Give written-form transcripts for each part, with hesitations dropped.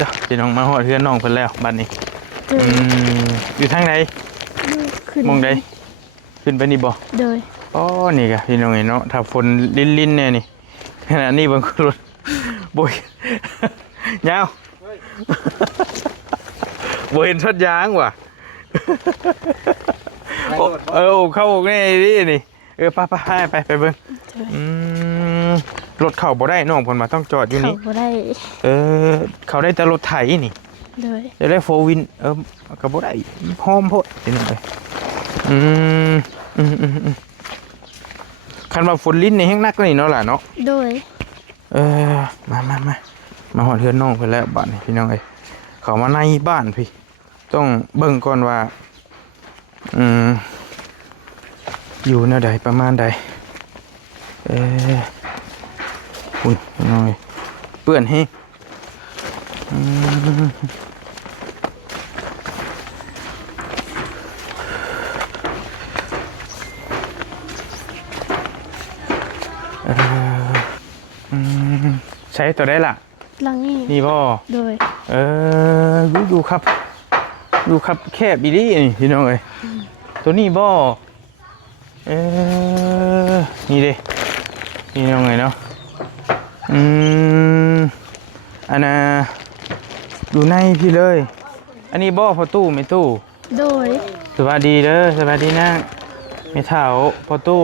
จ้ะพี่น้องมาฮอดเฮือนน้องเพิ่นแล้วบัดนี้อยู่ทางไหนขึ้นมองใดขึ้นไปนี่บ่โดยอ๋อนี่ก็พี่น้องเนาะถ้าฝนลิ้นๆแน่นี่ขณะนี้บางคนบ่ยาวบ่เห็นชัดยางว่ะเข้าแน่นี่ไปเบิ่งรถเข้าบ่ได้น้องเพิ่นมาต้องจอดอยู่นี่เข้าบ่ได้เขาได้แต่รถไถนี่โดยได้โฟวินก็บ่ได้พร้อมโพดพี่น้องเอ้ยคันว่าฝนลิ้นนี่แห้งนักนี่เนาะล่ะเนาะโดยมาหอดเฮือนน้องเพิ่นแล้วบ้านนี่พี่น้องเอ้ยเข้ามาในบ้านพี่ต้องเบิ่งก่อนว่าอยู่แนวใดประมาณใดอุ้ยน้อยเปื้อนแฮงใช้ตัวได้ล่ะหลังนี่บ่โดยดูครับแคบอีนี่พี่น้องเอ้ยตัวนี้บ่นี่เด้นี่น้องเอ้ยเนาะอันน่ะอยู่ในพี่เลยอันนี้บ่พอตู้ไม่ตู้โดยสวัสดีเด้อสวัสดีนะไม่เฒ่าพอตู้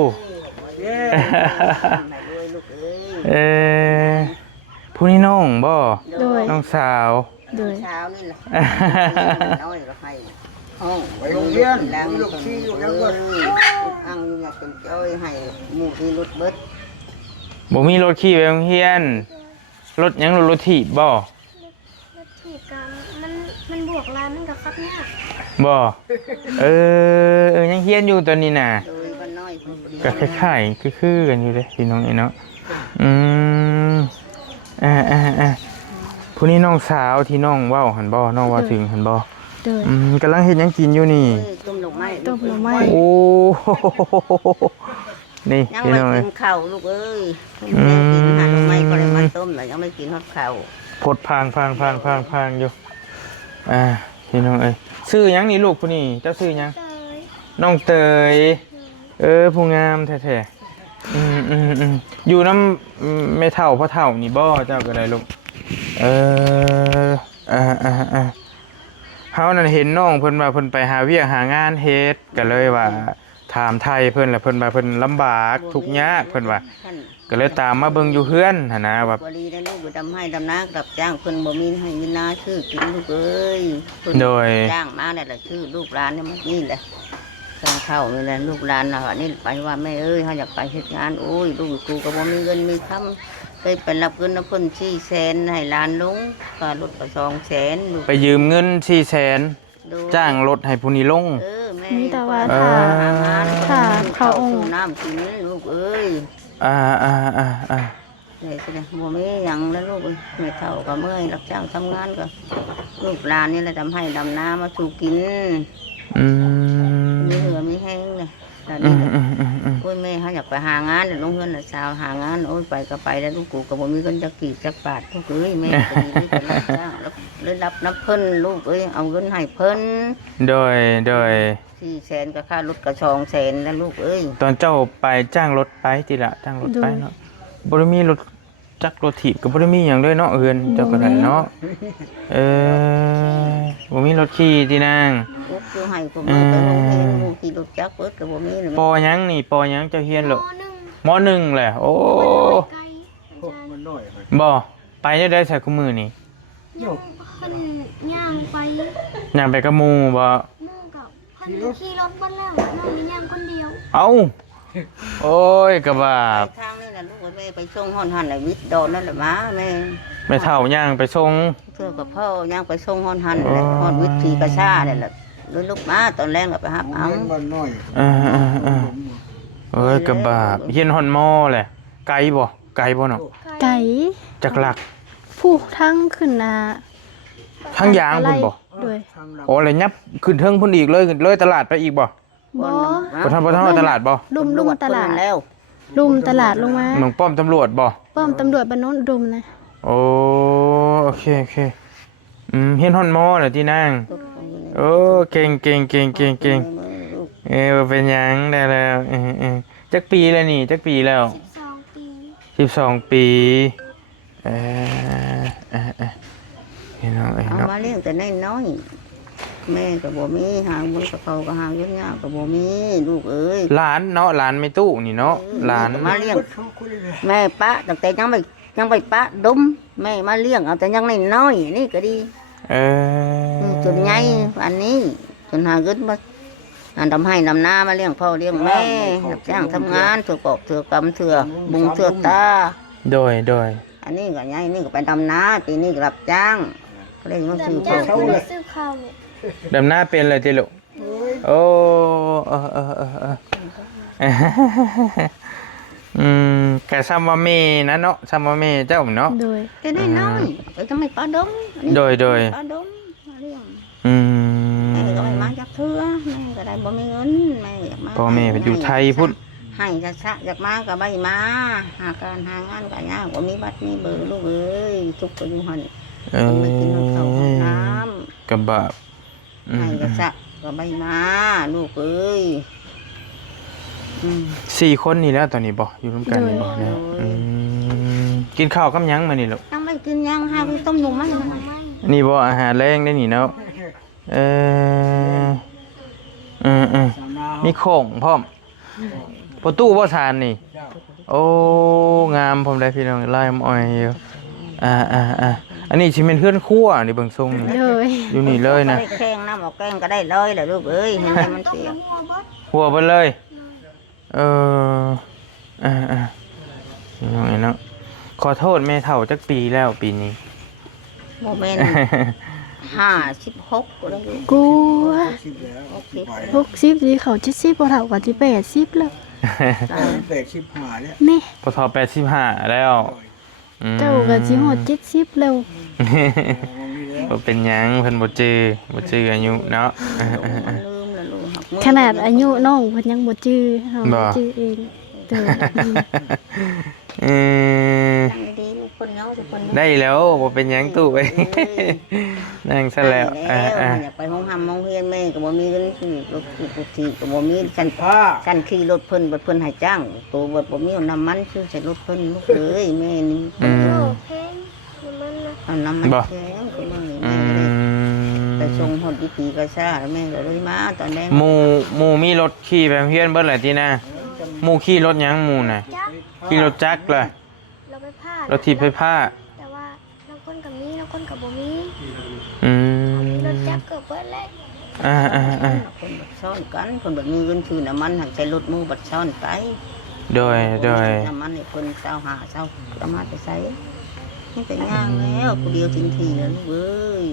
ผู้นี้น้องบ่น้องสาวโดยเช้านี่แหละน้อยก็ให้ห้องไปโรงเรียนแล้วลูกชี้อยู่แล้วก็อังอยากเป็นจ้อยให้หมู่ที่รถเบิดบ่มีรถขี่ไปโรงเรียนรถยังรถถีบบ่รถถีบกันมันบวกลายมันกับคับเนี่ยบ่ยังเฮียนอยู่ตอนนี้น่ะก็คล้ายๆคือกันอยู่เด้พี่น้องนี่เนาะผู้นี้น้องสาวที่น้องเว้าหันบ่น้องว่าถึงหันบ่กำลังเฮ็ดหยังกินอยู่นี่ต้มดอกไม้โอ้นี่พี่น้องกินข้าวลูกเอ้ยกินหาดอกไม้ก็เลยมาต้มแล้วยังไม่กินฮอดข้าวพดพางอยู่พี่น้องเอ้ยชื่อหยังนี่ลูกผู้นี้เจ้าชื่อหยังน้องเตยผู้งามแท้ๆอยู่น้ำไม่เท่าพ่อเท่านี่บ่เจ้าก็ได้ลูกเฮานั่นเห็นน้องเพิ่นว่าเพิ่นไปหาเวียกหางานเฮ็ดก็เลยว่าถามไทยเพิ่นแล้วเพิ่นว่าเพิ่นลำบากทุกข์ยากเพิ่นว่าก็เลยตามมาเบิ่งอยู่เฮือนหั่นนะว่าบ่ดีได้ลูกบ่ดำให้ดำนารับจ้างเพิ่นบ่มีให้มีนาชื่อกินลูกเอ้ยเพิ่นจ้างมาได้ล่ะชื่อลูกหลานเนี่ยมันนี่แหละเข้านี่แหละลูกหลานน่ะนี่ไปว่าแม่เอ้ยเฮาอยากไปเฮ็ดงานโอ้ยลูกกูก็บ่มีเงินมีคำเคยไปรับเงินน้ำเพิ่น400,000ให้หลานลงก็รถก็200,000ไปยืมเงิน400,000จ้างรถให้ผู้นี้ลงแม่มีแต่ว่าถ้าเขาน้ำกินลูกเอ้ยนี่สิบ่มีหยังแล้วลูกไม่เท่าก็เมื่อยรับจ้างทำงานก็ลูกหลานนี่แหละทำให้ดำนามาสู่กินมีเหลือมีแห้งเลยตอนนี้โอ้ยแม่เขาอยากไปหางานลงเงินน่ะสาวหางานโอ้ยไปก็ไปแล้วลูกกูก็บ่มีเงินจะกี่จักบาทลูกเอ้ยแม่ก็ดีที่จะรับจ้างแล้วเลยรับน้ำเพิ่นลูกเอ้ยเอาเงินให้เพิ่นโดย400,000ก็ค่ารถก็200,000แล้วลูกเอ้ยตอนเจ้าไปจ้างรถไปทีละจ้างรถไปเนาะบ่ได้มีรถจักรถถีบก็บ่ได้มีหยังด้วยเนาะเฮือนเจ้าก็ได้เนาะบ่มีรถขี่ที่นางอยู่ให้ผมไปโรงเรียนลูกขี่รถจักรเบิดก็บ่มีปอหยังนี่ปอหยังเจ้าเฮียนลูกม.1 แหละโอ้บ่ไปได้ใส่คู่มือนี่ย่างไปกับหมู่บ่กับขี่รถบ้านแล้วน้องมีย่างคนเดียวเอ้าโอ้ยกระบาดทางนี่แหละลูกแม่ไปส่งฮอนหันไอ้วิทย์โดนนั่นแหละมาแม่ไม่เท่าย่างไปส่งเพื่อกับพ่อย่างไปส่งฮอนหันเลยฮอนวิทย์ทีกระชาเนี่ยแหละเลยลูกมาตอนแรกก็ไปหับเอาเอ้ยกระบาดเฮียนฮอนมอแหละไกลบ่เนาะไกลจากหลักผู้ทั้งขึ้นนาทั้งยางพุ่นบ่ด้วยโอ้อะไรยับขึ้นเทิงพุ่นอีกเลยตลาดไปอีกบ่ทำตลาดบ่ลุมตลาดแล้วลุมตลาดลงมาเมืองป้อมตำรวจบ่ป้อมตำรวจบ้านโน้นดุมนะโอ้โอเค เฮียนฮอนมอเหรอที่นางโอ้เก่งเป็นหยังได้แล้วจักปีแล้วนี่จักปีแล้ว 12 ปี 12 ปีเอพี่น้อง เอา เนาะ มาเลี้ยงแต่น้อยแม่ก็บ่มีหาเงินกับเขาก็หาเงินยากก็บ่มีลูกเอ้ย หลานเนาะหลานไม่ตู้นี่เนาะหลาน มาเลี้ยงแม่ปะตั้งแต่ยังไปปะดมแม่มาเลี้ยงเอาแต่ยังน้อยนี่ก็ดี จนใหญ่อันนี้จนหาเงินมาอันทำให้นำหน้ามาเลี้ยงพ่อเลี้ยงแม่รับจ้างทำงานถือกอบถือกำถือบุงถือตา โดย อันนี้ก็ใหญ่นี่ก็ไปดำนาปีนี้ก็รับจ้างก็เลยมาซื้อ จ้า พ่อ คือ เลย ซื้อข้าวเนี่ย ดำหน้าเป็นเลยจิลูกโอ้แกซัมวาเมนะเนาะซัมวาเมเจ้าเนาะ โดย แต่น้อยไปทำไมปลาดม โดย ปลาดมมาเลี้ยง แม่ก็ไม่มาจากเทือแม่ก็ได้บ่มีเงินแม่อยากมา พ่อแม่ไปอยู่ไทยพุ่น ให้จะชะอยากมาก็ใบมาหาการหางานก็ยากบ่มีบัตรมีเบอร์ลูกเอ้ยทุกข์ก็อยู่หั่นต้องไปกินข้าวกินน้ำ กับบาป ให้จะชะก็ใบมาลูกเอ้ย 4 คนนี่แล้วตอนนี้บ่อยู่ร่วมกันนี่บ่เนี่ยกินข้าวกับหยังมานี่ลูก ยังไม่กินยังหาไปต้มหนูไหม นี่บ่อาหารแรงได้นี่เนาะมีโข่งพร้อมประตูบ่ทานนี่โอ้งามผมได้พี่น้องลายอ้อยอยู่อันนี้สิเป็นเฮือนครัวนี่เบิ่งทรงนี่ เลย อยู่นี่เลยนะ ได้แข้งน้ำออกแกงก็ได้เลยแหละลูกเอ้ยเห็นไหมมันเสีย หัวเบิดเลยน้องเนาะขอโทษแม่เฒ่าจักปีแล้วปีนี้ โมเมนต์56ก็ได้ลูก กู 60 60สิเขา70บ่เท่ากับที่80แล้ว 85เนี่ย นี่ ปท85แล้วเจ้าก็สิฮอด70แล้ว บ่เป็นหยังเพิ่นบ่จื้ออายุเนาะ ลืมแล้วลูกหักมือ ขนาดอายุน้องเพิ่นยังบ่จื้อเฮา บ่ จื้อเองโดย ดีลูกคนเนาะทุกคน ได้แล้วบ่เป็นหยังตู้เอ้ยนั่งซะแล้ว อยากไปห้องห้องเฮียนแม่ก็บ่มีเงินซื้อรถกุฏิก็บ่มีกันขี่รถเพิ่นให้จ้างตัวบ่มีน้ำมันซื้อใส่รถเพิ่นลูกเอ้ยแม่นี่ เพลงมันนะ เอาน้ำมันแพงก็มาแม่เลยไปส่งฮอดปีก็ซ่าแล้วแม่ก็เลยมาตอนแรก หมู่มีรถขี่ไปโรงเรียนเบิดแหละที่น่ะหมู่ขี่รถหยังหมู่น่ะ จัก ขี่รถจักรเลย เราไปพาด รถถีบไฟฟ้า แต่ว่าเราคนกับมีเราคนกับบ่มี อืม รถจักรเกิดเบิดแล้ว คนบัดซ่อนกันคนบัดมีเงินซื้อน้ำมันหักใส่รถมือบัดซ่อนไป โดย น้ำมันให้คนเช้าหาเช้าประมาณไปใส่มันแต่ย่างแล้วผู้เดียวทิ้งทีแล้วลูกเอ้ย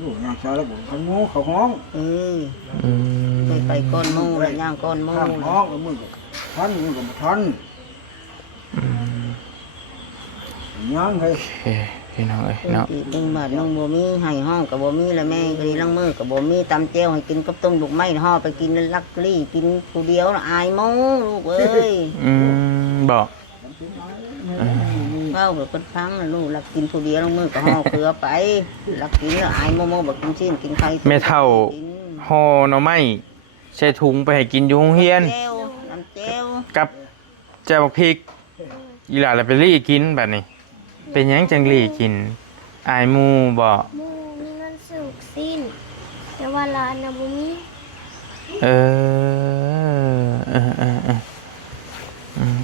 ลูกนางสาวแล้วผมเขางูเขาห้อง เคยไปก้อนหมูแล้วย่างก้อนหมู ข้างห้องก็มือก็ทันมือก็บ่ทันย่างให้ โอเคพี่น้องเอ้ย เนาะ เนาะ ตึงบาดน้องบ่มีให้ห้องกับบ่มีแล้วแม่ก็ดีลังมือกับบ่มีตำเจียวให้กินกับต้มลูกไม้ห่อไปกินลักลี่กินผู้เดียวอายหมูลูกเอ้ย บอก เว้าแบบคนฟังนะลูกลักกินผู้เดียวลังมือก็ห่อเกลือไปลักกินแล้วอายหมูบ่กินชิ้นกินไข่ แม่เฒ่าห่อหน่อไม้ใส่ถุงไปให้กินอยู่โรงเรียน น้ำเจียว กับแจ่วพริกอีหล่าแล้วไปรี่กินแบบนี้ เป็นหยังจังรี่กินอายหมู่บ่ หมูมีเงินซื้อสิ้นแต่ว่าร้านน่ะบ่มี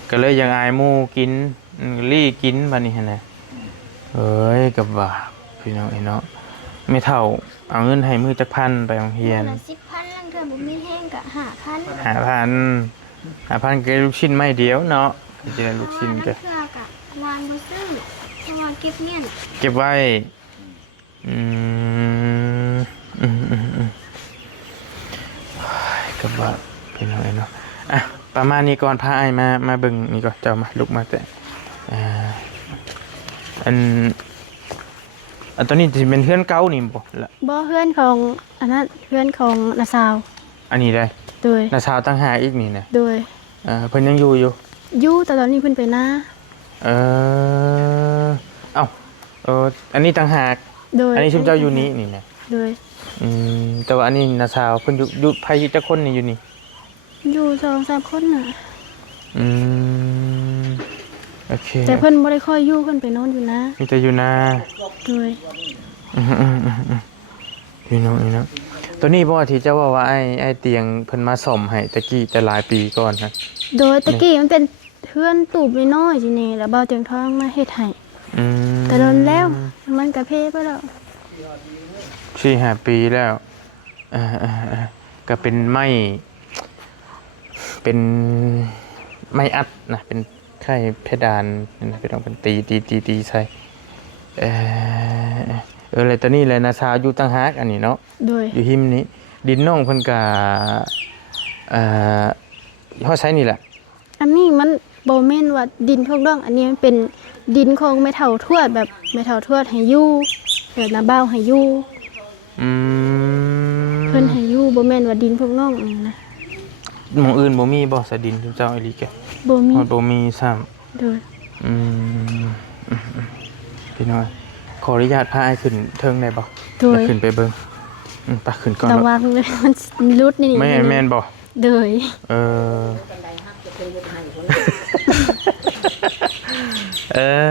ก็เลยยังอายหมู่กินรี่กินบัดนี้หั่นน่ะเอ้ยกับว่าพี่น้องไอ้เนาะไม่เท่าเอาเงินให้มือจักพันไปโรงเรียน ละ10,000ลังเทื่อบ่มีแห้งก็5,000 5,000ก็ลูกชิ้นไม่เดียวเนาะจะได้ลูกชิ้นก็ เทื่อกะวางบ่ซื้อเพราะว่าเก็บเงิน เก็บไว้กับว่าพี่น้องไอ้เนาะอ่ะประมาณนี้ก่อนพาไอ้มาเบิ่งนี่ก่อนเจ้ามาลุกมาแต่อันตัวนี้จะเป็นเพื่อนเก่านี่บ่ละ บ่เพื่อนของอันนั้นเพื่อนของนาซาว อันนี้ได้ โดย นาสาวตั้งหาอีกนี่นะ โดย เพิ่นยังอยู่ อยู่แต่ตอนนี้เพิ่นไปนา เอ้า อันนี้ต่างหาก โดย อันนี้ชุมเจ้าอยู่นี้นี่นะ โดย แต่ว่าอันนี้นาสาวเพิ่นอยู่ไผจักคนนี่อยู่นี่ อยู่2-3คนน่ะ อืมโอเค แต่เพิ่นบ่ได้ค่อยอยู่เพิ่นไปนอนอยู่นะ มีแต่อยู่นา โดย พี่น้องนี่เนาะตัวนี้บ่ที่เจ้าว่าไอ้เตียงเพิ่นมาซ่อมให้ตะกี้แต่หลายปีก่อนนะ โดยตะกี้มันเป็นเฮือนตูบน้อยๆสินี่แล้วเบาเตียงทองมาเฮ็ดให้ อืม แต่โดนแล้วมันก็เพไปแล้ว 4-5 ปีแล้วก็เป็นไม้อัดนะเป็นไข่เพดานนี่นะพี่น้องเป็นตีใส่เลยตัวนี้เลยนาซาวอยู่ต่างหากอันนี้เนาะ โดย อยู่หิมนี้ดินน้องเพิ่นก็เฮาใช้นี่แหละ อันนี้มันบ่แม่นว่าดินพวกดองอันนี้มันเป็นดินของแม่เฒ่าทวดแบบแม่เฒ่าทวดให้อยู่แบบน้าบ้าวให้อยู่ อืม เพิ่นให้อยู่บ่แม่นว่าดินพวกน้องนี่นะ หมู่อื่นบ่มีบ่สะดินเจ้าอีหลีแก บ่มี บ่มีซ้ำ โดย พี่น้อยขออนุญาตพาอ้ายขึ้นเทิงได้บ่ โดย แล้วขึ้นไปเบิ่งไปขึ้นก่อน ระ เนาะ วังเลยมันรุดนี่ แม่นบ่ โดย เอ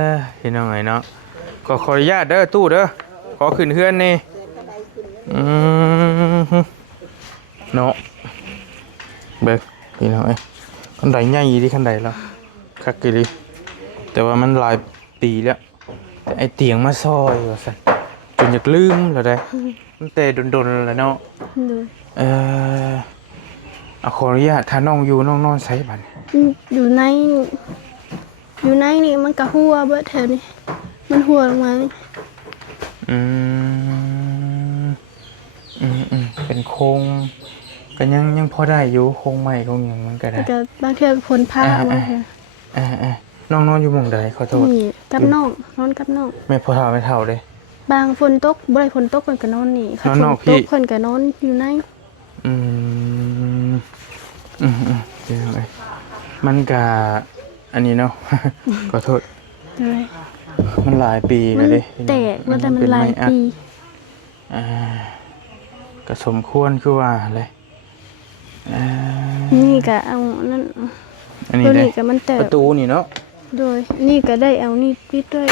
อพี่น้องไงเนาะก็ขออนุญาตเด้อตู้เด้อขอขึ้นเฮือนนี่เนาะเบิกพี่น้องคันใดใหญ่ดีคันใดแล้วคักกี่ลิแต่ว่ามันหลายปีแล้วแต่ไอเตียงมาซอยว่าซั่นจนอยากลืมแล้วได้มันแต่ดนๆแล้วเนาะ โดย ขออนุญาตถ้าน้องอยู่น้องนอนไสบัดนี้ อยู่ในนี่มันก็หัวเบิดแถวนี้มันหัวลงมานี่ เป็นโครงก็ยังพอได้อยู่โครงใหม่โครงหยังมันก็ได้ แล้วก็บางเทื่อผลผ้ามาค่ะ น้องนอนอยู่หม่องใดขอโทษ นี่กับน้องนอนกับน้อง ไม่พอเท่าไม่เท่าเลย บางฝนตกบ่ได้ฝนตกเพิ่นก็นอนนี่คั นอนนอก ฝ พี่ ตกเพิ่นก็นอนอยู่ใน เดี๋ยวไอ้มันก็อันนี้เนาะ ขอโทษ เลย มันหลายปี มั แล้ว น เด้ แตกมันแต่มันหลายปี ก็สมควรคือว่าเลย นี่ก็เอานั่น อันนี้ ตัว ได้ นี้ก็มันแตก ประตูนี่เนาะ โดยนี่ก็ได้เอานี่ปิดด้วย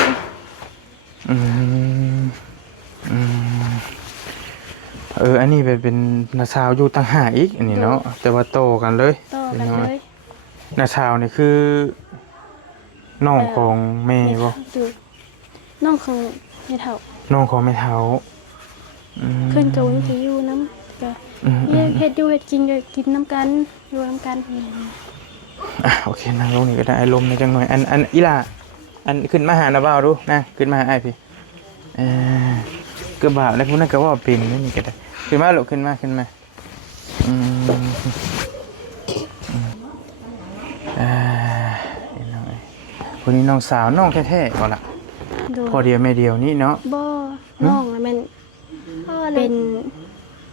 อันนี้เป็นนาซาวอยู่ต่างหากอีกอันนี้เนาะแต่ว่าโตกันเลย ต่อกันเลย นาซาวนี่คือน้องของแม่บ่ อยู่น้องของแม่เฒ่า น้องของแม่เฒ่า เพิ่นก็สิอยู่นำก็เฮ็ดอยู่เฮ็ดกินก็กินนํกันอยู่นํกัน โอเคนั่งลงนี่ก็ได้อารมณ์ในจังหน่อยอันอีหล่าอันขึ้นมาหานาบ่าวดูนะขึ้นมาหาอ้ายพี่ก็บ่าวแล้วพวกนั้นก็ว่าเป็นนี่ก็ได้ขึ้นมาลูกขึ้นมาคนนี้น้องสาวน้องแท้ๆก่อนละ โดย พอเดียวแม่เดียวนี่เนาะ บ่น้องน่ะแม่นพ่อเป็น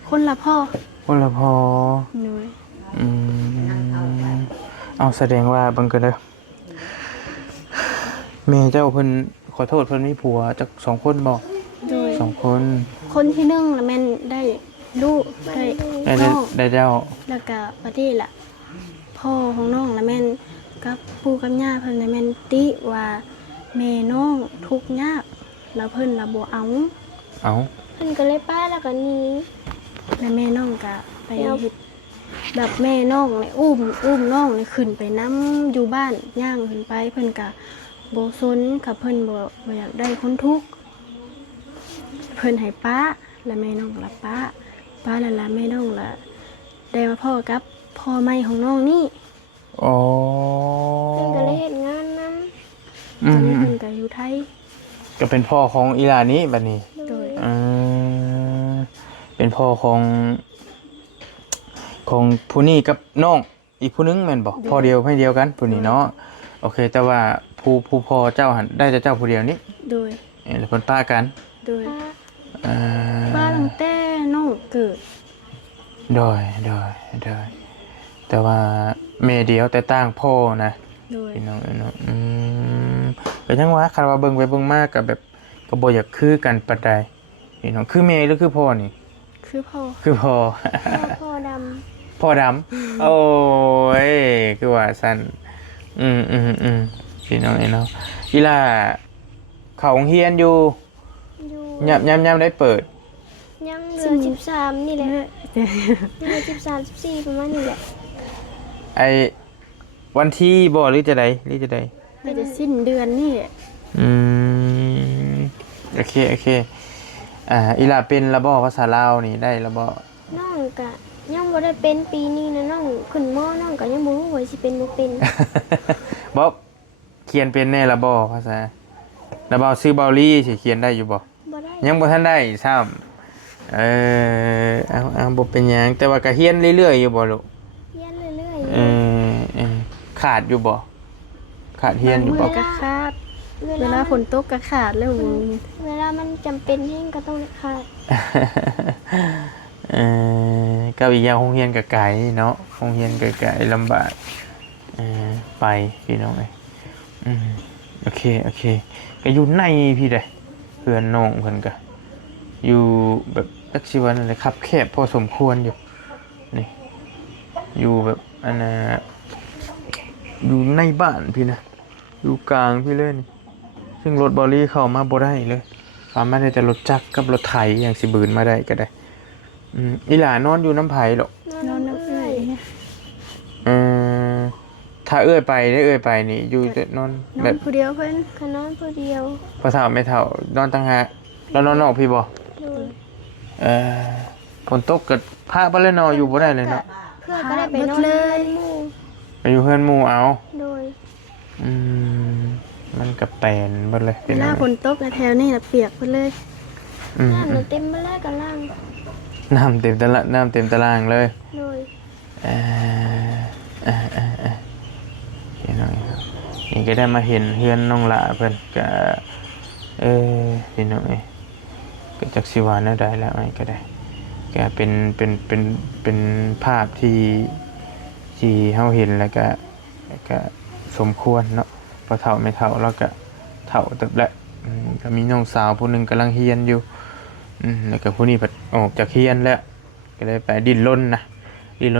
คนละพ่อ คนละพอ หนู เอาแสดงว่าบังเกิดเด้อแม่เจ้าเพิ่นขอโทษเพิ่นมีผัวจัก2 คนบ่ โดย 2 คน คนที่1น่ะแม่นได้ลูกได้น้อง ได้เจ้า แล้วก็ประเทศล่ะพ่อของน้องน่ะแม่นกับปู่กับย่าเพิ่นน่ะแม่นติว่าแม่น้องทุกข์ยากแล้วเพิ่นน่ะบ่เอา เอา เพิ่นก็เลยป้าแล้วก็หนีแล้วแม่น้องก็ไปเฮ็ดแบบแม่น้องเนี่ยอุ้มน้องเนี่ยขึ้นไปน้ำอยู่บ้านย่างขึ้นไปเพิ่นก็บ่สนกับเพิ่นบ่อยากได้คนทุกข์เพิ่นให้ป้าแล้วแม่น้องละป้าแล้วละแม่น้องละได้มาพ่อกับพ่อใหม่ของน้องนี่ อ๋อ เพิ่นก็เลยเฮ็ดงานนำ อื ตอนนี้ ม เพิ่นก็อยู่ไทย ก็เป็นพ่อของอีหลานี้บัดนี้ โดย เป็นพ่อของผู้นี้กับน้องอีกผู้นึงแม่นบ่พ่อเดียวไม่เดียวกันผู้นี้เนาะโอเคแต่ว่าผู้พ่อเจ้าหันได้แต่เจ้าผู้เดียวนี้ โดย แล้วเพิ่นป้ากัน โดย อ่า ป้าตั้งแต่น้องเกิด โดยแต่ว่าแม่เดียวแต่ต่างพ่อนะ โดย พี่น้องเนาะก็ยังว่าคันว่าเบิ่งไปเบิ่งมาก็แบบ ก็บ่อยากคือกันปานใดพี่น้องคือแม่หรือคือพ่อนี่ คือพ่อ คือพ่อ พ่อด พ่อดำโอ้ยคือว่าสั้นพี่น้องไอ้เนาะอีล่าเขาโรงเรียนอยู่ ำอยู่ ยามได้เปิด ยังเหลือ13นี่แหละยังเหลือ13 14ประมาณนี้แหละ ไอ้วันที่บ่หรือจะใดหรือจะใด น่าจะสิ้นเดือนนี่แหละ อืมโอเคอีล่าเป็นระบอภาษาลาวนี่ได้ระบอ น้องก็ยังบ่ได้เป็นปีนี้นะน้องขึ้นมอน้องก็ยังบ่รู้ว่าสิเป็นบ่เป็น บ๊อบเขียนเป็นแน่ระบอภาษาระบอซื้อเบาลี่สิเขียนได้อยู่บ่ บ่ได้ ยังบ่ทันได้ซ้ำเอาบ่เป็นหยังแต่ว่าก็เรียนเรื่อยๆอยู่บ่ลูก เรียนเรื่อย ขาดอยู่บ่ขาดเรียนอยู่บ่ ก็ขาดเวลาฝนตกก็ขาดแล้วเวลามันจำเป็นแฮงก็ต้องขาด ก็อีกอย่างโรงเรียนก็ไกลเนาะโรงเรียนก็ไกลลำบากไปพี่น้องเอ้ยโอเคก็อยู่ในพี่เด้เพื่อนน้องเพิ่นก็อยู่แบบจักสิว่านั่นแหละครับแคบพอสมควรอยู่นี่อยู่แบบอันน่ะอยู่ในบ้านพี่นะอยู่กลางพี่เลยนี่ซึ่งรถบอลลี่เข้ามาบ่ได้เลยสามารถได้แต่รถจักรกับรถไถอย่างสิบืนมาได้ก็ได้อีหลานอนอยู่น้ำไผ่หรอก นอนน้ำเอื้อย ถ้าเอื้อยไปได้เอื้อยไปนี่อยู่แต่นอน น แบ อน บ ผู้เดียวเพิ่นก็นอนผู้เดียว พอเท่าไม่เท่านอนตั้งหากแล้วนอนนอกพี่บ่ โดย ฝนตกเกิดพาไปเลยนอนอยู่บ่ได้เลยเนาะ เพื่อก็ได้ไปนอนเลยหมู่ ไปอยู่เพื่อนหมู่เอา โดย มันกับแปลนเบิดเลย เวลาฝนตกแถวนี่น่ะเปียกไปเลย อืม น้ำเต็มมาเลยก็ล่าง น้ำเต็มตารางเลย โดย พี่น้องครับนี่ก็ได้มาเห็นเฮือนน้องหละเพิ่นก็พี่น้องก็จักสิวาแนวใดแล้วไอ้ก็ได้ก็เป็นภาพที่เฮาเห็นแล้วก็สมควรเนาะพอเฒ่าไม่เฒ่าแล้วก็เฒ่าตึกแล้วก็มีน้องสาวผู้หนึงกำลังเรียนอยู่แล้วก็ผู้นี้ออกจากเรียนแล้วก็เลยไปดิ้นร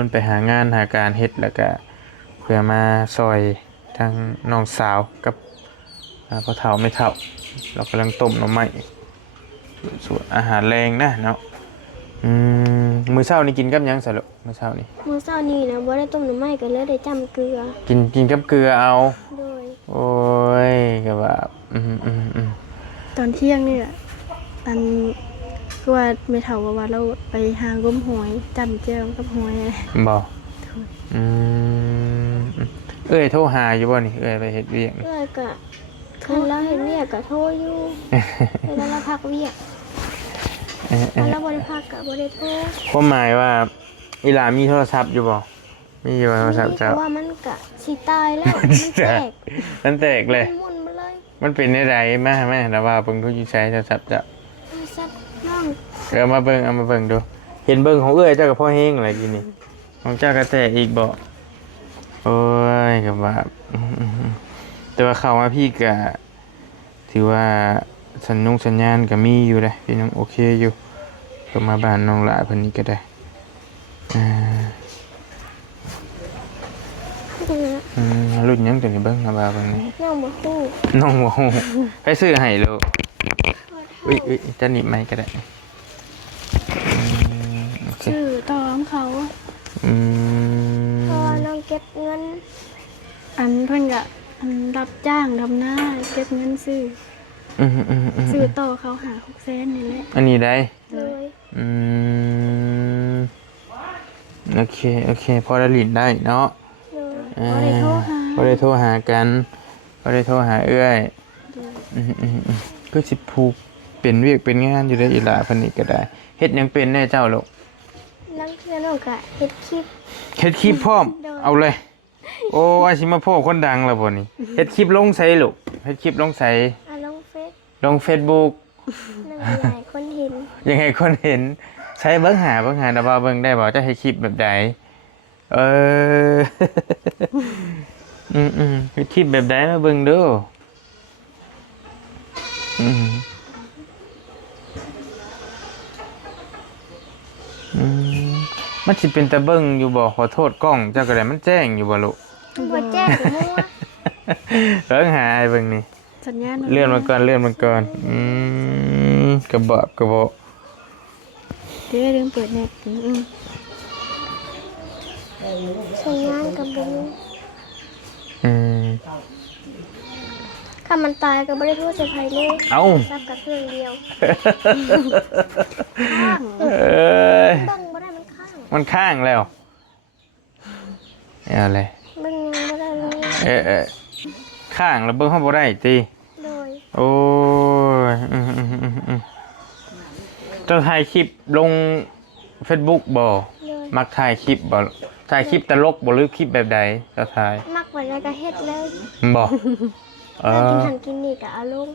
นไปหางานหาการเฮ็ดแล้วก็เพื่อมาซอยทางน้องสาวกับพ่อเฒ่าไม่เฒ่าเรากำลังต้มหน่อไม้ส่วนอาหารแรงนะเนาะมื้อเช้านี่กินกับหยังซะลูกมื้อเช้านี่ มื้อเช้านี้นะบ่ได้ต้มหน่อไม้ก็เลยได้จ้ำเกลือ กินกับเกลือเอา โดย โอ้ยก็แบบตอนเที่ยงนี่แหละอันคือว่าไม่เท่าว่าเราไปหาก้มหอยจำเจียวกับหอย บ่เอ้ยโทรหาอยู่บ่นี่เอ้ยไปเฮ็ดเวียกนี่ เพื่อก็คันเราเห็นเวียกก็โทรอยู่เวลาเราพักเวียกคันเราบ่ได้พักก็บ่ได้โทร ความหมายว่าอีหลามีโทรศัพท์อยู่บ่มีอยู่โทรศัพท์ เพ เจ้า ราะว่ามันก็สิตายแล้วมันแตก มันแตกเลย หมุนมาเลย มันเป็นได้ไรมาแต่ว่าเบิ่งทุกอยู่ใช้โทรศัพท์เจ้า ซัดน้อง เอามาเบิ่งดูเห็นเบิ่งของเอ้ยเจ้ากับพ่อเฮงอะไรกินนี่ของเจ้าก็แตกอีกบ่โอ้ยก็ว่าแต่ว่าเข้ามาพี่ก็ถือว่าสัญญาณก็มีอยู่เลยพี่น้องโอเคอยู่ก็มาบ้านน้องหลาเพิ่นนี้ก็ได้รุ่นยังตัวนี้เบิ่งมาบ้าเบิ่งนี่ น้องบ่ฮู้ น้องบ่ฮู้ไปซื้อให้ลูกอุ้ยจะหนีบไม้ก็ได้โอเค ชื่อตอมเขาเพราะว่าน้องเก็บเงินอันเพิ่นก็รับจ้างทำหน้าเก็บเงินซื้อซื้อต่อเขาหา600,000นี่แหละ อันนี้ได้ เลย โอเคพอได้ลิ้นได้เนาะ เลยบ่ได้โทรหา พอได้โทรหากันพอได้โทรหาเอื้อยก็สิผูกเป็นเวียกเป็นงานอยู่ได้อีหลาเพิ่นนี่ก็ได้เฮ็ดหยังเป็นแน่เจ้าลูก น้องเพื่อนน้องก็เฮ็ดคลิป เฮ็ดคลิปพร้อมเอาเลยโอ้ว่าสิมาพ่อคนดังแล้วบ่นี่เฮ็ดคลิปลงไสลูกเฮ็ดคลิปลงไส ลงเฟซ ลง Facebook นั่นหลายคนเห็น ยังไงคนเห็นใช้เบิ่งหาแต่ว่าเบิ่งได้บ่จะให้คลิปแบบใดเฮ็ดคลิปแบบใดมาเบิ่งดู มันสิเป็นตะเบิ่งอยู่บ่ขอโทษกล้องเจ้าก็ได้มันแจ้งอยู่บ่ลูก บ่แจ้งมั่ว เบิ่งหาไอ้เบิ่งนี่ สัญญาณ เลื่อนมาก่อนกระบอกกระบอก เดี๋ยวลืมเปิดแน็ตสัญญาณกับบ่มี อืม ถ้ามันตายก็บ่ได้โทษใส่ไผเลย เอ้า ซับกับเครื่องเดียว เอ้ย เบิ่งบ่ได้มันข้าง มันข้างแล้วเอาเลย เบิ่งบ่ได้เลย เออข้างแล้วเบิ่งเขาบ่ได้ติ โดย โอ้ยเจ้าถ่ายคลิปลง Facebook บ่ โดย มักถ่ายคลิปบ่ถ่ายคลิปตลกบ่หรือคลิปแบบใดเจ้าถ่าย มักไว้แล้วก็เฮ็ดเลย บ่เอ แล้วกิน อ หันกินนี่ก็เอาลง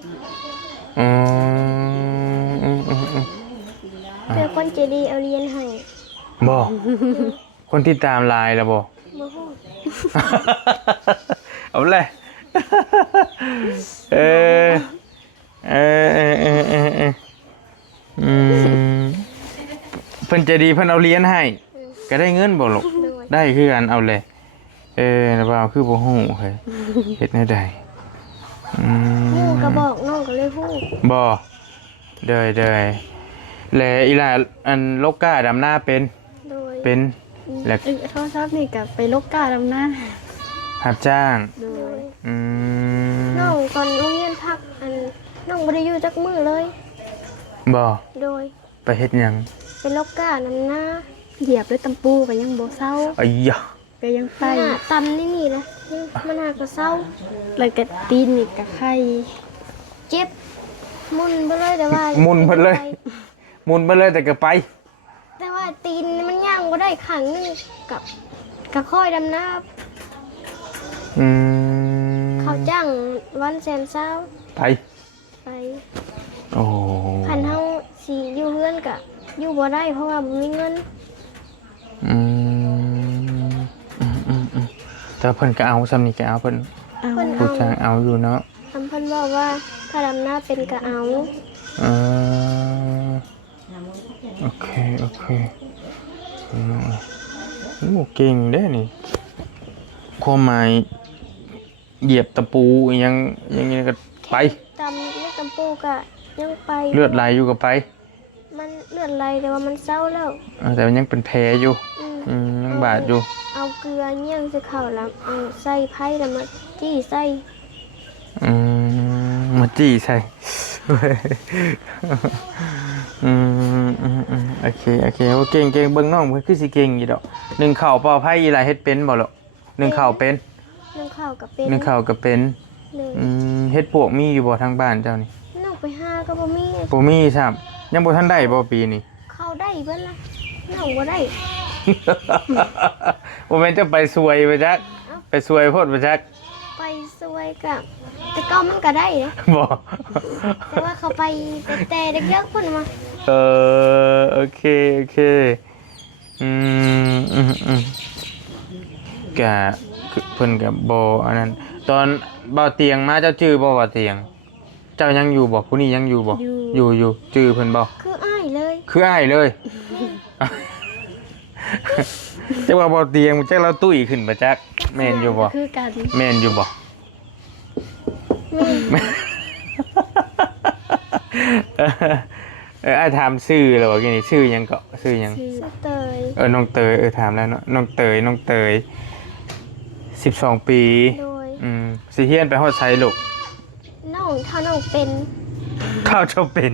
อืม เพื่อคนใจดีเอาเรียนให้ บ่คนที่ตามไลน์แล้วบ่ บ่ฮู้ เอาเลยเอออืมเพิ่นใจดีเพิ่นเอาเหรียญให้ ก็ได้เงินบ่ลูก โดย ได้คือกันเอาเลยนะบ่าวคือบ่ฮู้เฮ้ยเฮ็ดแนวใด ฮู้ก็บอกน้องก็เลยฮู้ บ่เด้ยแล้วอีหล่าอันโลกาดำหน้าเป็น โดย เป็นแล้ว โทรศัพท์นี่ก็ไปลกกาดำหน้า รับจ้าง โดย อืม น้องตอนโรงเรียนพักน้องบ่ได้อยู่จักมื้อเลย บ่ โดย ไปเฮ็ดหยัง ไปลกกาดำหน้าเหยียบด้วยตำปูก็ยังบ่เซา อ้ยะ ก็ยังไปตำนี่นะนี่มันหาก็เศร้าเลยก็ตีนนี่ก็ไข้เจ็บมุนไปเลยแต่ว่า มุนเพิ่นเลย มุนไปเลยแต่ก็ไป แต่ว่าตีนมันย่างบ่ได้ขังหนึงกับกค่อยดำน้ อืม ำเขาจ้างวันแสนเศร้า ไป ไป โอ้ คันเฮาสิอยู่เฮือนก็อยู่บ่ได้เพราะว่าบ่มีเงิน อืมแต่เพิ่นก็เอาซ้ำนี่ก็เอาเพิ่น เพิ่น ผู้ เอา จ้างเอาอยู่เนาะ เพิ่นบอกว่าถ้าดำน้าเป็นก็เอา เออโอเคอืมโอ้เก่งเด้นี่ความหมายเหยียบตะปูยังไงก็ไป ตำนี่ตำปูก็ยังไป เลือดไหลอยู่ก็ไป มันเลือดไหลแต่ว่ามันเศร้าแล้ว แต่มันยังเป็นแผลอยู่ อืม ยังบาดอยู่ เอาเกลือเยี่ยงใส่ข้าวแล้วเอาใส่ไผ่แล้วมาจี้ใส่ มาจี้ใส่ โอเคโอเคเก่งเบิ่งน้องเพิ่นคือสิเก่งอยู่ดอกหนึ่งเข่าวเป่าไผ่อีหลายเฮ็ดเป็นบ่ล่ะหนึ่งเข่าวเป็น นึ่งข้าวกับเป็น หนึ่งเข่าวก็เป็น หนึ่ง เฮ็ดปวกมีอยู่บ่ทางบ้านเจ้านี่ นอกไปห้าก็บ่มี บ่มีซ้ำยังบ่ทันได้บ่ปีนี้ เข้าได้เบิ่นละน้องบ่ได้ บ่แม่นจะไปซวยไปจักไปซวยโพดไปจัก ไปสวยกับแต่ก็มันก็ได้นะ บ่ แต่ว่าเขาไปแต่เด็กเยอะคนมา โอเคกะเพิ่นกับบ่อันนั้นตอนบ่เตียงมาเจ้าชื่อบ่ว่าเตียง เจ้ายังอยู่บ่ผู้นี้ยังอยู่บ่อยู่ชื่อเพิ่นบ่ คืออ้ายเลย คืออ้ายเลยจักว่าบ่เตียงจักเราตุ้ยขึ้นบ่จักแม่นอยู่บ่ คือกัน แม่นอยู่บ่ แม่ อ้ายถามชื่อแล้วว่ากี่นี่ชื่อหยังก็ชื่อหยัง ชื่อเตย น้องเตยถามแล้วเนาะน้องเตย12 ปี โดย สิเฮียนไปฮอดไสลูก น้องถ้าน้องเป็น ข้าวเจ้าเป็น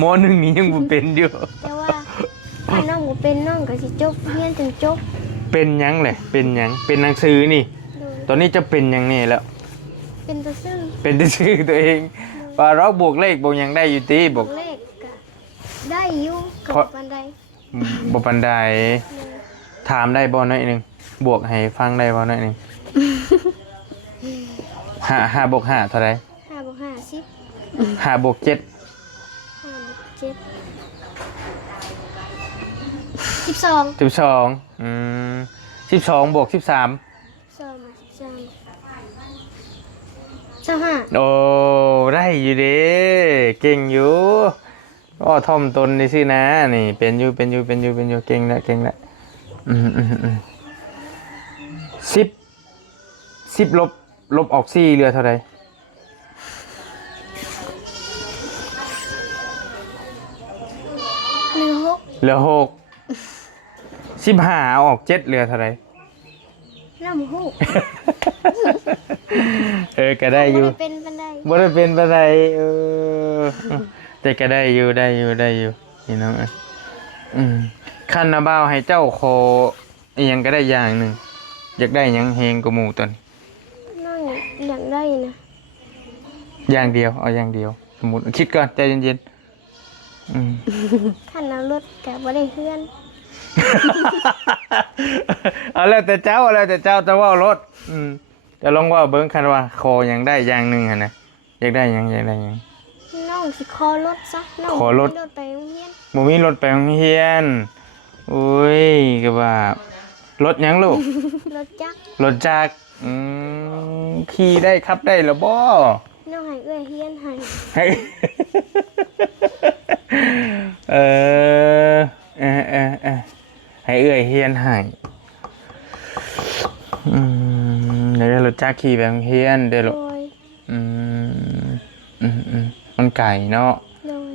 มหนึ่งนี้ยังบ่เป็นอยู่ แต่ว่าถ้าน้องบ่เป็นน้องก็สิจบเรียนจนจบ เป็นหยังแหละเป็นหยังเป็นหนังสือนี่ โดย ตอนนี้จะเป็นหยังนี่แล้ว เป็นตัวซื่อ เป็นแต่ชื่อตัวเองว่าเราบวกเลขบวกหยังได้อยู่ติบวก เลขก็ได้อยู่กับ เพราะ บันได บ่ปานใดถามได้บ่หน่อยหนึงบวกให้ฟังได้บ่หน่อยหนึง5บวก5เท่าไหร่ 5 บวก 5 10 5บวก7 5 บวก 7 12 12บวก13 2 13 25 โอ้ได้อยู่เด้เก่งอยู่อ้อท่อมตนนี่สินะนี่เป็นอยู่เก่งละ 10ลบออก4เหลือเท่าไหร่ หรือ6 15ออก7เหลือเท่าไหร่ น้ำ6 ก็ได้อยู่ บ่ได้เป็นปานใด บ่ได้เป็นปานใดแต่ก็ได้อยู่พี่น้องคันนาบ่าวให้เจ้าขออีหยังก็ได้อย่างหนึงอยากได้หยังแฮงกว่าหมู่ตอน น้องอยากได้นะ อย่างเดียวเอาอย่างเดียวสมมุติคิดก่อนใจเย็นคันเอารถก็บ่ได้เฮือน เอาแล้วแต่เจ้าจะว่ารถจะลองว่าเบิ่งคันว่าขอหยังได้อย่างหนึงหั่นนะอยากได้หยัง น้องสิขอรถซะน้อง ขอรถ มีไปโรงเรียน บ่มีรถไปโรงเรียนโอ้ยก็ว่ารถหยังลูก รถจักร รถจักรขี่ได้ขับได้หรือบ่ น้องให้เอื้อยเฮียนให้ ให้เออให้เอื้อยเฮียนให้เดี๋ยวได้รถจักรขี่ไปโรงเรียนเด้อ โด ลูก ย มันไก่เนาะ โดย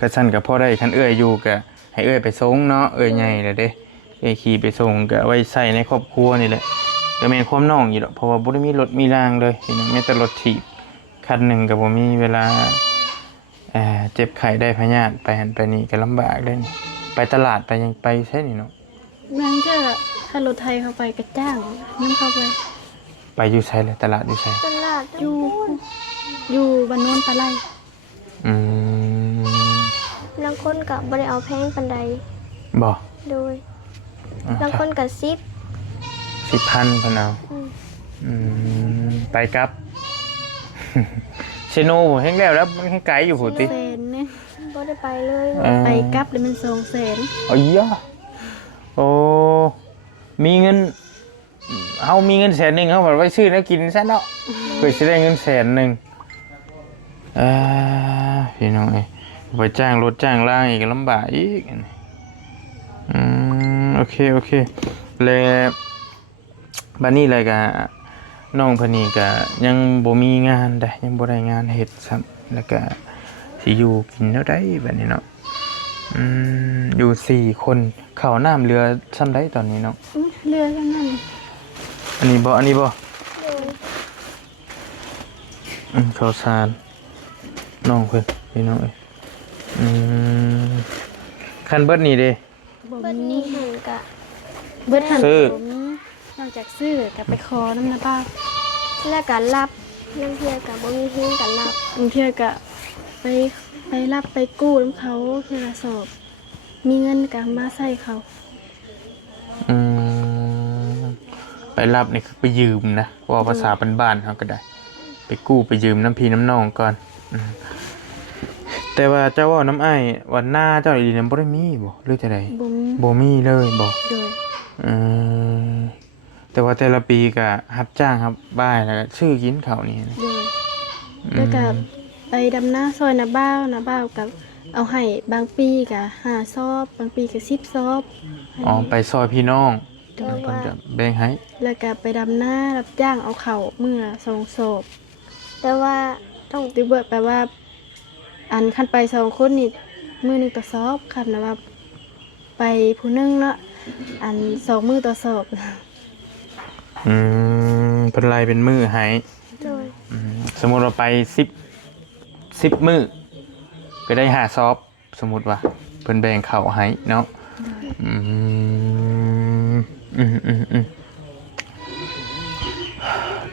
ก็สั่นกับพ่อได้คันเอื้อยอยู่ก็ให้เอื้อยไปส่งเนาะเอื้อยใหญ่แล้วเด้เอื้อยขี่ไปส่งก็ไว้ใส่ในครอบครัวนี่แหละก็แม่นความน้องอยู่ดอกเพราะว่าบ่ได้มีรถมีรางเลยพี่น้องมีแต่รถถีบคันหนึงก็บ่มีเวลาเจ็บไข้ได้พยาธิไปหันไปนี่ก็ลำบากเด้นี่ไปตลาดไปยังไปใช่นี่เนาะ บางเทื่อถ้ารถไทยเข้าไปก็จ้างนํเข้าไป ไปอยู่ไสเลยตลาดอยู่ไส ตลาดอยู่บ้านโนนปลาไหล อืม บางคนก็บ่ได้เอาแพงปานใด บ่ โดยบางคนก็10 10,000เพิ่นเอาไปกลับ เชโนแห้งแล้วมันให้ไกลอยู่พุ่นติ แสนนึงบ่ได้ไปเลย ไป กลับแล้วมัน200,000 อ้ยะโอ้มีเงินเฮามีเงิน100,000เฮาไว้ซื้อแล้วกินซะเนาะเพื่อสิได้เงิน100,000พี่น้องเอ้ยไปจ้างรถจ้างล่างอีกลำบากอีกโอเคแล้วบัดนี้เลยก็น้องเพิ่นนี่ก็ยังบ่มีงานได้ยังบ่ได้งานเฮ็ดซ้ำแล้วก็สิอยู่กินเท่าใดบัดนี้เนาะอยู่4คนข้าวน้ำเรือซ้ำได้ตอนนี้เนาะ เรือเท่านั้น อันนี้บ่ โดย ข้าวสารน้องเพิ่นพี่น้องเอ้ยคันเบิดนี่เด้ เบิดนี้หันกะเบิดหัน ซื้อ บ่มีนอกจากซื้อก็ไปขอน้ำนะป้าแล้วก็รับน้ำเทื่อก็บ่มีเฮือนก็รับบางเทื่อก็ไปรับไปกู้น้ำเขาเทื่อละสอบมีเงินก็มาใส่เขา ไปรับนี่คือไปยืมนะว่าภาษาบ้านๆเขาก็ได้ ไปกู้ไปยืมน้ำพี่น้ำน้องก่อนแต่ว่าเจ้าว่าน้ำอ้ายวันหน้าเจ้าอีหลีนั้นบ่ได้มีบ่หรือจะได บ่มี บ่มีเลยบ่ โดย แต่ว่าแต่ละปีก็รับจ้างครับบ้ายแล้วก็ชื่อกินข้าวนี่นะ โดยแล้วก็ไปดำนาซอยนาบ้าวกับเอาให้บางปีก็5ซอบบางปีก็10ซอบให้ อ๋อไปซอยพี่น้อง แต่ว่า เพิ่นจะแบ่งให้ แล้วก็ไปดำนารับจ้างเอาเข่าวมื้อละ2ศพแต่ว่าต้องติเบิดแปลว่า อันคันไป2คนนี่มื้อหนึงต่อศพคันว่าไปผู้หนึงเนาะอัน2มื้อต่อศพ เพิ่นไล่เป็นมื้อให้ โดย สมมุติว่าไป10มื้อก็ได้5ซอบสมมุติว่าเพิ่นแบ่งข้าวให้เนาะ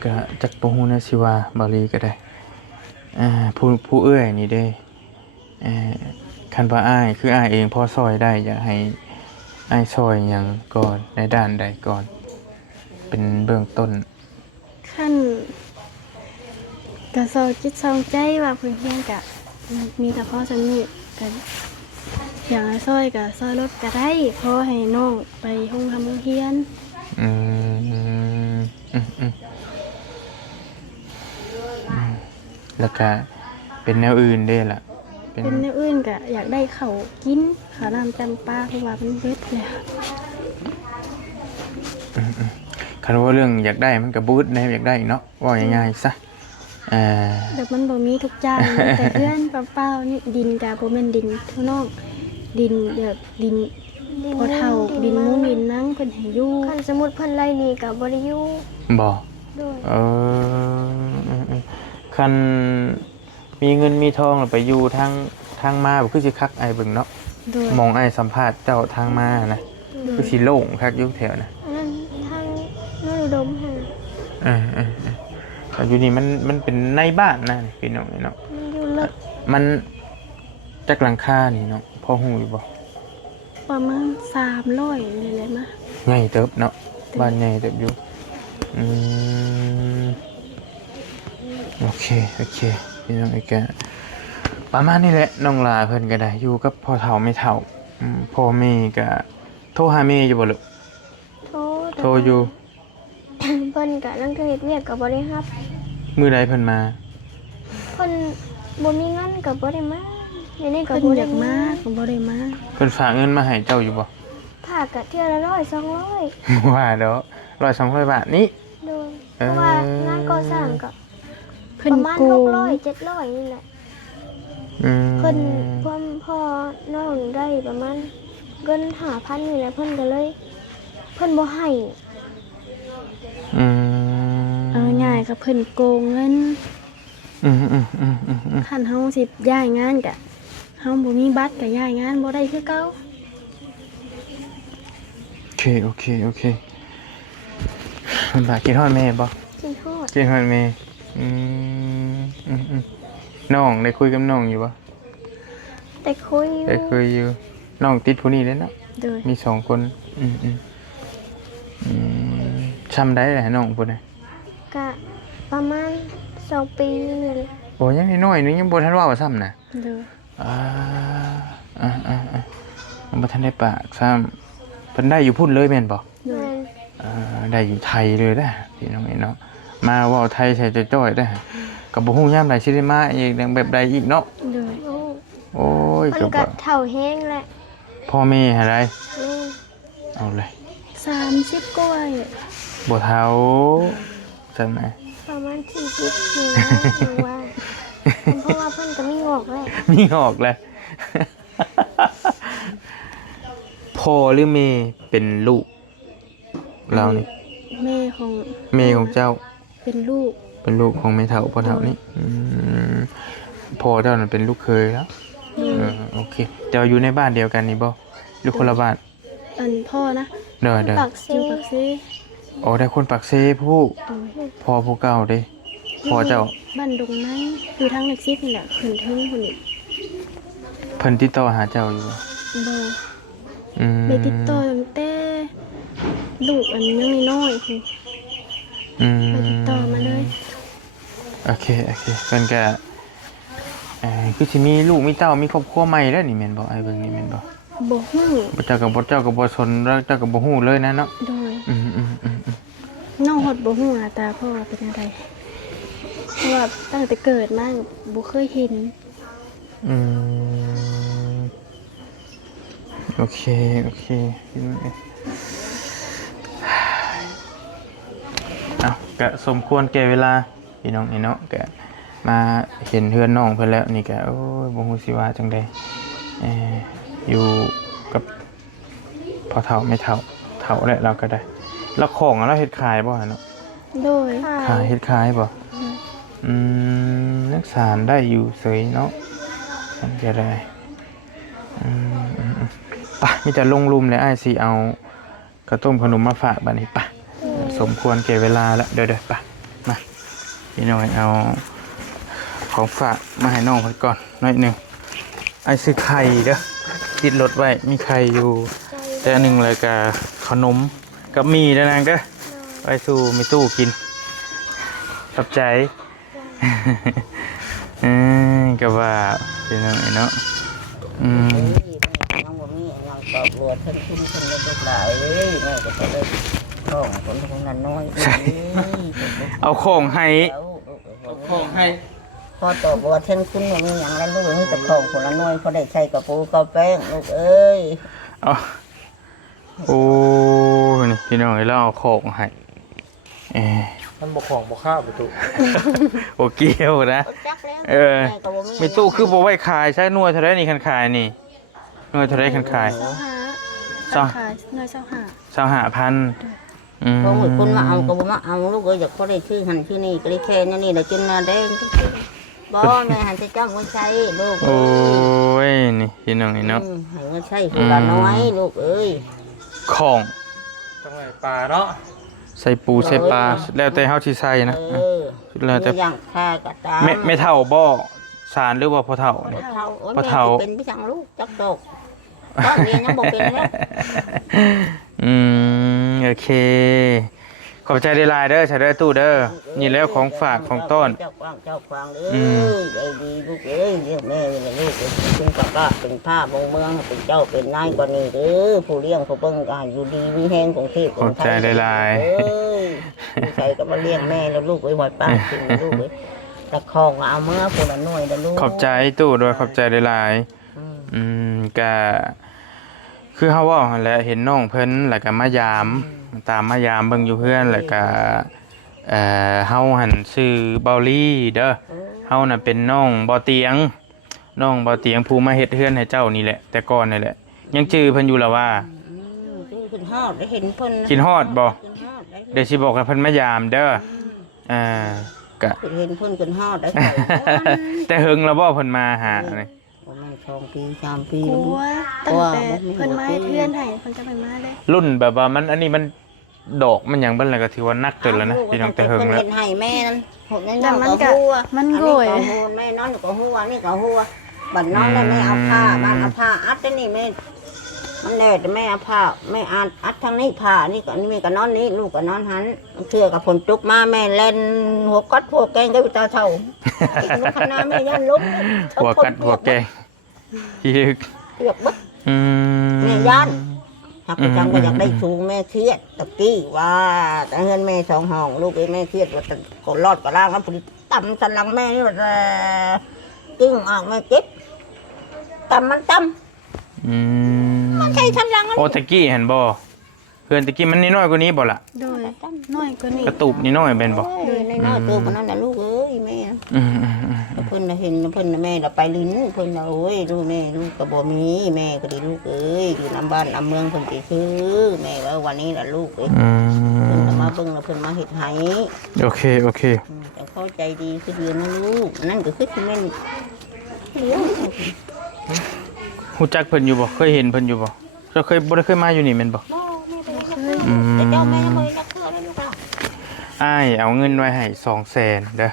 ก็จักบ่ฮู้นะสิว่าบาลีก็ได้ผู้เอื้อยนี่เด้คันว่าอ้ายคืออ้ายเองพอซอยได้อยากให้อ้ายซอยหยังก่อนในด้านใดก่อน เป็นเบื้องต้น คันกะซอจิตซองใจว่าเพิ่นเฮียนกะมีแต่พ่อสำนี้ก็อย่างซอยก็ซอยรถก็ได้พอให้น้องไปโรงเรียน แล้วก็เป็นแนวอื่นได้ล่ะ เป็นแนวอื่นก็อยากได้ข้าวกินข้าวน้ำจำปาเพราะว่ามันเบิดแล้ว คันว่าเรื่องอยากได้มันก็บูดได้อยากได้เนาะว่าง่ายๆซะแบบมันบ่มีทุกอย่างแต่เพื่อนเปล่าๆนี่ดินก็บ่แม่นดินข้างนอกดินแบบดินพอเฒ่าดินมุ้งดินนั่งเพิ่นให้อยู่คันสมมุติเพิ่นไล่นี่ก็บ่ได้อยู่บ่ด้วยคันมีเงินมีทองแล้วไปอยู่ทางมาบ่คือสิคักไอ้เบิ่งเนาะมองไอ้สัมภาษณ์เจ้าทางมานะคือสิโล่งคักอยู่แถวนะอันนั้นทางนนอุดมค่ะแต่อยู่นี่มันเป็นในบ้านนะพี่น้องเนาะมันอยู่ลึกมันจักหลังคานี่เนาะพอฮู้อยู่บ่ประมาณ300นี่แหละมาใหญ่เติบเนาะบ้านใหญ่เติบอยู่โอเคพี่น้องไอ้แกประมาณนี้แหละน้องลาเพิ่นก็ได้อยู่กับพ่อเฒ่าไม่เฒ่าพ่อแม่ก็โทรหาแม่อยู่บ่ลูกโทรอยู่เพิ่นก็นั่งเฮ็ดเวียกก็บ่ได้รับมื้อใดเพิ่นมาเพิ่นบ่มีเงินก็บ่ได้มาเดี๋ยวนี้ก็บ่อยากมาก็บ่ได้มาเพิ่นฝากเงินมาให้เจ้าอยู่บ่ฝากก็เทื่อละ100 200ว่าเด้อ100 200 บาทนี้เพราะว่างานก่อสร้างก็ประมาณ600 700นี่แหละเพิ่นพ่อน้องได้ประมาณเงิน 5,000 นี่แหละเพิ่นก็เลยเพิ่นบ่ให้ง่ายก็เพิ่นโกงเงินคันเฮาสิย้ายงานก็เฮาบ่มีบัตรก็ย้ายงานบ่ได้คือเก่าโอเคมันบาดกินฮอดแม่บ่กินฮอดแม่น้องได้คุยกับน้องอยู่บ่ได้คุยอยู่น้องติดผู้นี้เด้เนาะมี2คนช้ำได้แหละน้องพุ่นน่ะก็ประมาณ2 ปีนี่แหละโอ้ยังน้อยนึงยังบ่ทันว่าซ้ำน่ะมันบ่ทันได้ปากซ้ำเพิ่นได้อยู่พุ่นเลยแม่นบ่ได้อยู่ไทยเลยนะพี่น้องเนาะมาว่าไทยใส่จ้อยได้กับบ่ฮู้ยามใดสิได้มาอีกแบบใดอีกเนาะโอ้ยก็เฒ่าแห้งแหละพ่อแม่หาได้เอาเลย30กว่าบ่เฒ่าจังได๋ประมาณ40นี่ว่าเพราะว่าเพิ่นก็มีงอกแล้วพ่อหรือแม่เป็นลูกเรานี่แม่ของเจ้าเป็นลูกของแม่เฒ่าพ่อเฒ่านี่พ่อเจ้านั่นเป็นลูกเคยแล้วโอเคเจ้าอยู่ในบ้านเดียวกันนี่บ่หรือคนละบ้านพ่อนะเด้อปักเซอ๋อได้คนปักเซพ่อผู้เก่าเด้พ่อเจ้าบ้านดงไม้อยู่ทางเล็กซิฟนี่แหละขึ้นทึ่งคนนี้เพิ่นติดต่อหาเจ้าอยู่บ่ได้ติดต่อตั้งแต่ลูกอันยังน้อยๆคือติดต่อมาเลยโอเคเพิ่นก็คือสิมีลูกมีเต้ามีครอบครัวใหม่แล้วนี่แม่นบ่ไอ้เบิ่งนี่แม่นบ่ฮู้เจ้าก็บ่สนแล้วเจ้าก็บ่ฮู้เลยนะเนาะโดยน้องฮอดบ่ฮู้หน้าตาพ่อเป็นจังได๋เพราะว่าตั้งแต่เกิดมาบ่เคยเห็นโอเคก็สมควรแก่เวลาพี่น้องเนาะก็มาเห็นเฮือนน้องเพิ่นแล้วนี่ก็โอ้ยบ่ฮู้สิว่าจังได๋อยู่กับพ่อเฒ่าแม่เฒ่าแล้วเราก็ได้แล้วของเราเฮ็ดขายบ่เนาะโดยเฮ็ดขายบ่นักสารได้อยู่เสยเนาะมันจะได้ป่ะมีแต่ลงลุมเลยอ้ายสิเอากระต้มขนมมาฝากบัดนี้ป่ะสมควรแก่เวลาแล้วเดี๋ยวป่ะมาพี่น้อยเอาของฝากมาให้น้องเพิ่นก่อนหน่อยนึงไอ้ซื้อไข่เด้อติดรถไว้มีไข่อยู่แต่อันนึงเลยก็ขนมกับมีแล้วนางก็ไปสู่มีตู้กินขอบใจก็ว่าเป็นยังไงเนาะน้องบ่มีน้องตอบรวดทั้งคุ้มทั้งลูกหลานแม่ก็ไปเลยของคนทั้งนั้นน้อยเอาของให้พอตอบรวดทั้งคุณบ่มีหยังแล้วลูกมีแต่ของคนละน้อยพอได้ใช้กระปูกระแป้งลูกเอ้ยโอ้นี่พี่น้องเราเอาของให้ เอ้ย มันบ่ของบ่ข้าวประตู โอเกี่ยวนะ จักแล้ว เออ แม่ก็บ่ มีตู้คือบ่ไว้ขายใช้หน่วยเท่าไรนี่คันขายนี่หน่วยเท่าไรคันขาย เจ้าขายเนยเจ้าหา 25,000อืม พอหมดคนมาเอาก็บ่มาเอาลูกเอ้ยอยากพอได้ชื่อหันชื่อนี่ก็ได้แค่นี้แหละจนหน้าแดงบ่แม่หันจะจ้างเงินใช้ลูก โอ้ยนี่พี่น้องนี่เนาะ ให้เงินใช้คนละน้อยลูกเอ้ย ของ ต้องไว้ปลาเนาะ ใส่ปูใส่ปลาแล้วแต่เฮาสิใส่นะ เออ แล้วแต่ อย่างค่าก็ตาม ไม่เท่าบ่สารหรือว่าพอเท่านี่ บ่เท่าโอ้ย บ่ แม่ เท่า สิเป็นพี่จังลูกจักดอกตอนนี้ยังบ่เป็นแล้ว อืมโอเค ขอบใจได้หลายเด้อใช้เด้อตู้เด้อนี่แล้วของฝากของต้น เจ้าฟังเด้ อื อใจดีลูกเอ้ยเรียกแม่เป็นลูกเป็นปากาเป็นผ้าบงเมืองเป็นเจ้าเป็นนายกว่านี้เด้อผู้เลี้ยงผู้เบิ่งก็ให้อยู่ดีมีแฮงของเทพ ขอบใจได้หลาย เอ้ยใส่ก็มาเลี้ยงแม่แล้วลูกไว้บ่อยป้ากินลูกเอ้ยตะคองเอาเมื่อผู้ละหน่วยแล้วลูก ขอบใจตู้ด้วยขอบใจได้หลาย อืม อืมก็คือเฮาเว้าหั่นแหละเห็นน้องเพิ่นแล้วก็มายามตามมายามเบิ่งอยู่เพื่อนแล้วก็เฮาหั่นชื่อเบาลี่เด้อเฮาน่ะเป็นน้องบ่เตียงน้องบ่เตียงผู้มาเฮ็ดเฮือนให้เจ้านี่แหละแต่ก่อนนี่แหละยังชื่อเพิ่นอยู่ล่ะว่า ขึ้นฮอดได้เห็นเพิ่น กินฮอดบ่ ขึ้นฮอดได้ เดี๋ยวสิบอกให้เพิ่นมายามเด้อก็ เห็นเพิ่นขึ้นฮอดได้ แต่เฮิงแล้วบ่เพิ่นมาหานี่ ประมาณ2 ปี 3 ปี กลัวตั้งแต่เพิ่นมาให้เพื่อนให้เพิ่นจะไปมาเลย รุ่นแบบว่ามันอันนี้มันดอกมันหยังเบิ่นแล้วก็ถือว่านักเกินแล้วนะพี่น้องแต่เฮิง เพิ่น แล้ว เห็นให้แม่นั่นหดนั่น แต่มันก็ หัว มันโกย อันนี้ก็หัวแม่นอนก็หัวนี่ก็หัวบัดนอนแล้วแม่เอาผ้าบ้านเอาผ้าอัดได้นี่แม่มันแดดแม่เอาผ้าแม่อัดทางนี้ผ้านี่ก็นี่แม่ก็นอนนี้ลูกก็นอนหันเชื่อกับฝนตกมาแม่เล่นหัวกัดหัวแกงก็อยู่ตาเท่าอีกลูกคณะแม่ยันลุก หัวกัดหัวแกงที่ลึก เปียกบัด อืม แม่ยันหากจังก็อยากได้ชูงแม่เครียดตะกี้ว่าแต่เงินแม่2 ห้องลูกไอ้แม่เครียดว่าจะกดรอดกับล่างแล้วพอดีต่ำสันหลังแม่นี่ว่าจะกิ้งออกแม่เก็บต่ำมันต่ำ อืม มันใช่สันหลังมัน โอตะกี้เห็นบ่เพื่อนตะกี้มันน้อยกว่านี้บ่ล่ะ โดยน้อยกว่านี้ กระตูบน้อยเป็นบ่ เอ้ยน้อยๆตัวมันนั่นน่ะลูกเอ้ยแม่ อืม เพิ่นน่ะเห็นเพิ่นน่ะแม่น่ะไปลิ้นเพิ่นน่ะโอ้ยลูกแม่ลูกก็บ่มีแม่ก็ดีลูกเอ้ยอยู่น้ำบ้านน้ำเมืองเพิ่นสิซื้อแม่ว่าวันนี้ล่ะลูกเอ้ย อื เพิ่น ม ก็มาเบิ่งแล้วเพิ่นมาเฮ็ดให้ โอเคโอเค แต่เข้าใจดีคือเดือนนะลูกนั่นก็คือสิแม่นเลี้ยง ฮู้จักเพิ่นอยู่บ่เคยเห็นเพิ่นอยู่บ่เจ้าเคยบ่ได้เคยมาอยู่นี่แม่นบ่ บ่แม่บ่ได้จักเทื่อแต่เจ้าแม่บ่ได้จักเทื่อเลยลูกอ่ะ อ้ายเอาเงินไว้ให้200,000เด้อ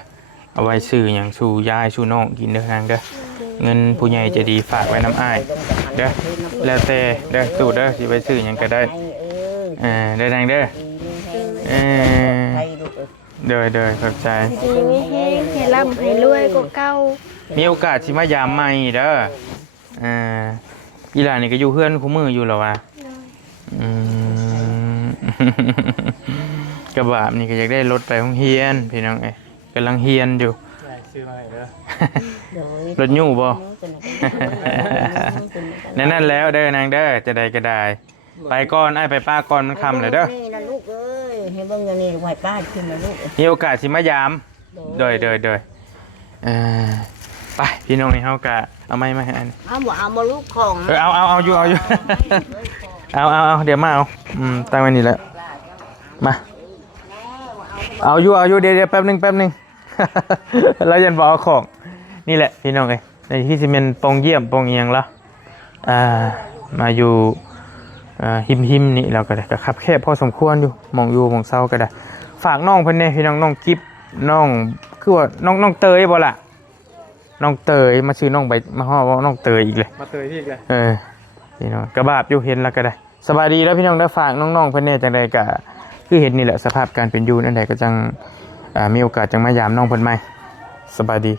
เอาไว้ซื้อหยังสู่ยายสู่น้องกินเด้อนางเด้อเงินผู้ใหญ่ใจะดีฝากไว้น้ำอ้ายเด้อแล้วแต่เด้อตู้เด้อสิไปซื้อหยังก็ได้ เออ เด้อนางเด้อ เออให้ลูกเอ้ย เด้อขอบใจ ดีมีแฮงให้ร่ำให้รวยกว่าเก่า มีโอกาสสิมายามใหม่เด้ออีหลานนี่ก็อยู่เพื่อนคู่มืออยู่แล้ววะอืม กระบะนี่ก็อยากได้รถไปโรงเรียนพี่น้องเอ้ยกำลังเรียนอยู่ ใหญ่ซื้อมาให้เด้อ เดี๋ยว รถยู่บ่ เดี๋ยว นั่นแล้วเด้อนางเด้อจะได้ก็ได้ ไปก่อนไอ้ายไปป้าก่อนมันค่ำเลยเด้อ นี่นะลูกเอ้ยให้เบิ่งอย่างนี้ไหวป้าขึ้นนะลูก มีโอกาสสิมายามโดยไปพี่น้องนี่เฮากะเอาไม้มาให้อัน เอาบ่เอาบ่ลูกของ เอาอยู่ เอาเดี๋ยวมาเอาตั้งไว้นี่แหละมาเอาอยู่เดี๋ยวแป๊บนึง เรายันบอกเอาของนี่แหละพี่น้องเอ้ยในที่ซีเมนปองเยี่ยมปองเอียงแล้วมาอยู่หิมนี่เราก็ได้ก็ขับแคบพอสมควรอยู่มองอยู่มองเศร้าก็ได้ฝากน้องเพิ่นเนี่ยพี่น้องกิ๊บน้องคือว่าน้องเตยบ่ล่ะน้องเตยมาชื่อน้องใบมาฮ้อว่าน้องเตยอีกเลย มาเตยพี่อีกเลย พี่น้องกระบาบอยู่เห็นแล้วก็ได้สบายดีแล้วพี่น้องได้ฝากน้องๆเพิ่นเนี่ยจังใดก็คือเห็นนี่แหละสภาพการเป็นอยู่นั่นใดก็จังมีโอกาสจังมายามน้องเพิ่นใหม่สบายดี